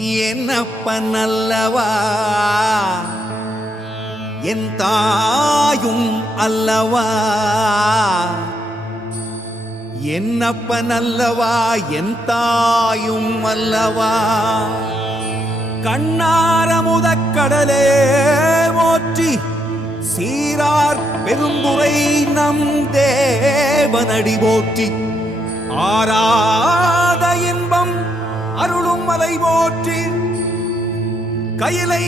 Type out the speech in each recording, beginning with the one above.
என்னப்பன் அல்லவா என் தாயும் அல்லவா, என்னப்பன் அல்லவா என் தாயும் அல்லவா. கண்ணாரமுதக் கடலே போற்றி, சீரார் பெருந்துரை நம் தேவனடி போற்றி. ஆராத இன்பம் அருளும் மலை போற்றி, கையிலை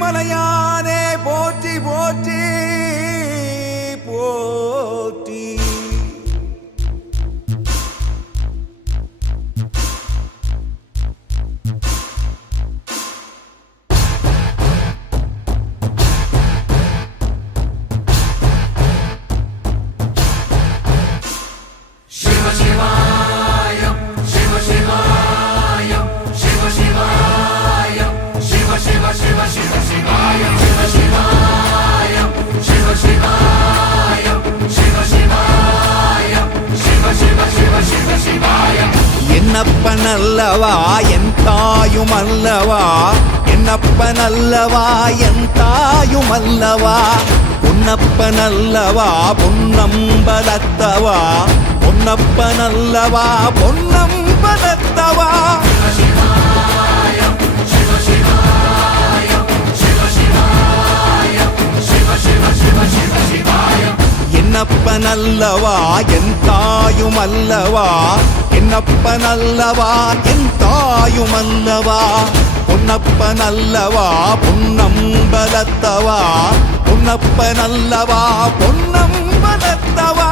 மலையானே போற்றி போற்றி போற்றி. என்னப்பன் அல்லவா என் தாயும் அல்லவா, என்னப்பன் அல்லவா என் தாயும் அல்லவா. பொன்னப்பன் அல்லவா பொன்னம்பலத்தவா, பொன்னப்பன் அல்லவா பொன்னம்பலத்தவா. என்னப்பன் அல்லவா என் தாயும் அல்லவா, என்னப்பன் அல்லவா என் தாயும் அல்லவா. பொன்னப்பன் அல்லவா பொன்னம்பலத்தவா, பொன்னப்பன் அல்லவா பொன்னம்பலத்தவா.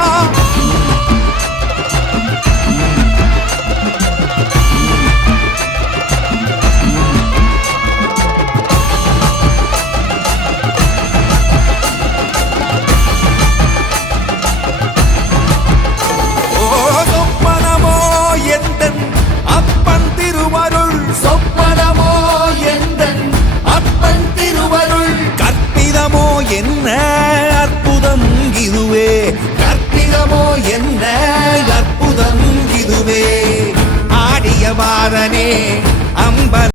என்ன அற்புதம் இதுவே, கற்பிதமோ என்ன அற்புதம் இதுவே. ஆடிய வாரனே அம்பன்